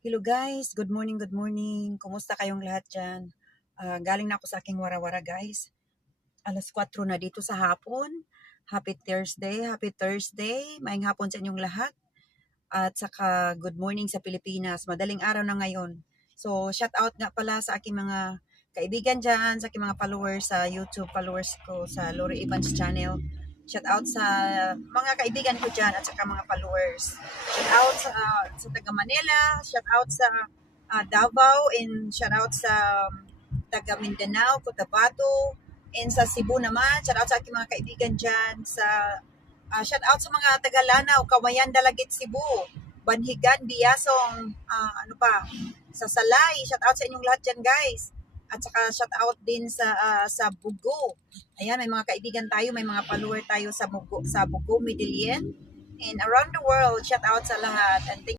Hello guys, good morning, good morning. Kumusta kayong lahat dyan? Galing na ako sa aking wara-wara guys. Alas 4 na dito sa hapon. Happy Thursday, happy Thursday. Maayong hapon sa inyong lahat. At saka good morning sa Pilipinas. Madaling araw na ngayon. So shout out nga pala sa aking mga kaibigan dyan, sa aking mga followers sa YouTube, followers ko sa Lori Evans channel. Shout out sa mga kaibigan ko dyan at saka mga followers. Shout out sa taga Manila, shout out sa Davao, and shout out sa taga Mindanao, Cotabato, and sa Cebu naman. Shout out sa aking mga kaibigan dyan. Shout out sa mga taga Lanao, Kawayan, Dalagit, Cebu, Banhigan, Biasong, sa Salay. Shout out sa inyong lahat dyan guys. At saka shout out din sa Bugo. Ayan, may mga kaibigan tayo, may mga follower tayo sa Bugo, Medellin. And around the world, shout out sa lahat. And thank